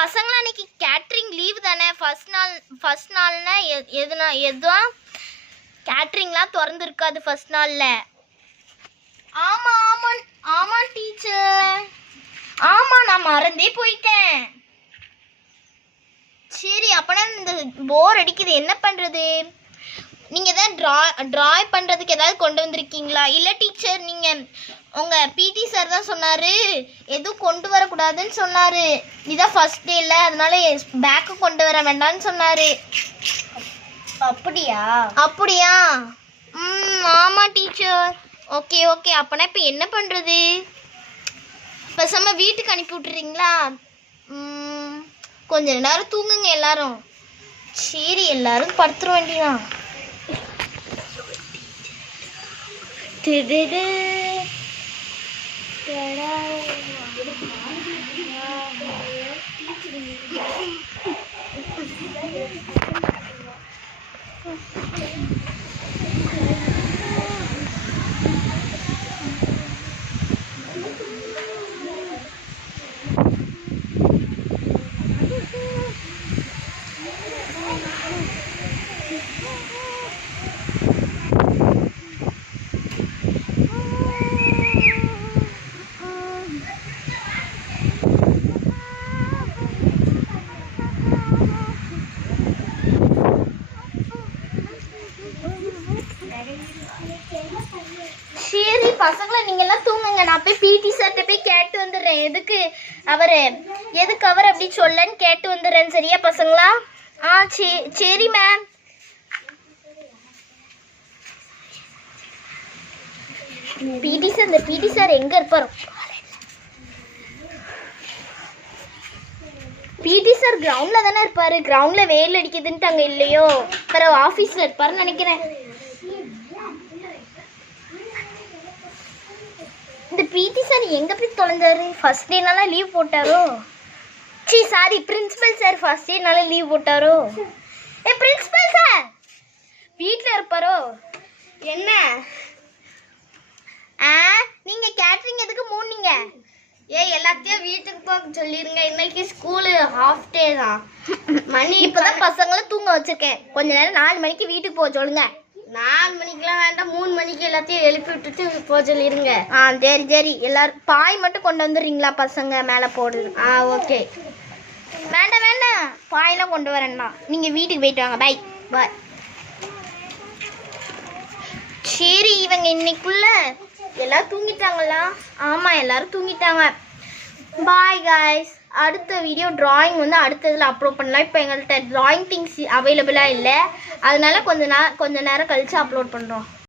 பசங்களா இன்னைக்கு catering leave தானே? ஃபர்ஸ்ட் நாள்னா எதுவும் கேட்ரிங்லாம் திறந்து இருக்காது ஃபர்ஸ்ட் நாள்ல. ஆமா டீச்சர். ஆமா, நான் மறந்தே போயிட்டேன். சரி, அப்பனா இந்த போர் அடிக்குது, என்ன பண்றது? நீங்க ஏதாவது டிராய் பண்றதுக்கு ஏதாவது கொண்டு வந்திருக்கீங்களா? இல்ல டீச்சர், நீங்க உங்க பிடி சார் தான் சொன்னாரு எதுவும் கொண்டு வரக்கூடாதுன்னு சொன்னாரு. இதான் ஃபர்ஸ்ட் டே இல்ல, அதனால பேக்கு கொண்டு வர வேண்டாம்னு சொன்னாரு. அப்படியா? ஆமா டீச்சர். ஓகே, அப்பனா இப்ப என்ன பண்றது? பேசாம வீட்டுக்கு அனுப்பி விட்டுறீங்களா? கொஞ்ச நேரம் தூங்குங்க எல்லாரும். சரி, எல்லாரும் படுத்துற வேண்டியதான். சரி பசங்களை நீங்க எல்லாம் தூங்குங்க, நான் போய் பிடி சார்ட்ட போய் கேட்டு வந்துடுறேன். எதுக்கு அவர் அப்படி சொல்லன்னு கேட்டு வந்துடுறேன். சரியா பசங்களா? சரி மேம். பிடி சார் எங்க இருப்பாரு? பிடி சார் கிரவுண்ட்ல தானே இருப்பாரு. கிரவுண்ட்ல வெயில் அடிக்குதுன்ட்டு அங்க இல்லையோ, பிறகு ஆபீஸ்ல இருப்பாருன்னு நினைக்கிறேன். இந்த பிடி சார் எங்க போய் தொலைஞ்சாரு? ஃபர்ஸ்ட் டேனால லீவ் போட்டாரோ? சாரி, பிரின்சிபல் சார் ஃபர்ஸ்ட் டேனால லீவ் போட்டாரோ? பிரின்சிபல் சார் வீட்டில் இருப்பாரோ? என்ன நீங்க கேட்டரிங் எதுக்கு மூடுனீங்க? எல்லாத்தையும் வீட்டுக்கு போக சொல்லிருங்க, இன்னைக்கு ஸ்கூலு ஹாஃப் டே தான். மணி இப்பதான் பசங்களை தூங்க வச்சிருக்கேன். கொஞ்ச நேரம் 4 மணிக்கு வீட்டுக்கு போக சொல்லுங்க. 4 மணிக்கெல்லாம் வேண்டாம், 3 மணிக்கு எல்லாத்தையும் எழுப்பி விட்டுட்டு போக சொல்லிருங்க. சரி, எல்லாரும் பாய் மட்டும் கொண்டு வந்துடுறீங்களா? பசங்க மேலே போடு. ஓகே. வேண்டாம், பாயெல்லாம் கொண்டு வரேன்னா நீங்க வீட்டுக்கு போயிட்டு வாங்க. பாய். சரி, இவங்க இன்னைக்குள்ள எல்லாரும் தூங்கிட்டாங்களா? ஆமா, எல்லாரும் தூங்கிட்டாங்க. Bye guys. அடுத்த வீடியோ டிராயிங் அடுத்ததில் அப்லோட் பண்ணலாம். இப்போ எங்கள்கிட்ட டிராயிங் திங்ஸ் அவைலபிளாக இல்லை, அதனால கொஞ்ச நேரம் கழிச்சு அப்லோட் பண்ணுறோம்.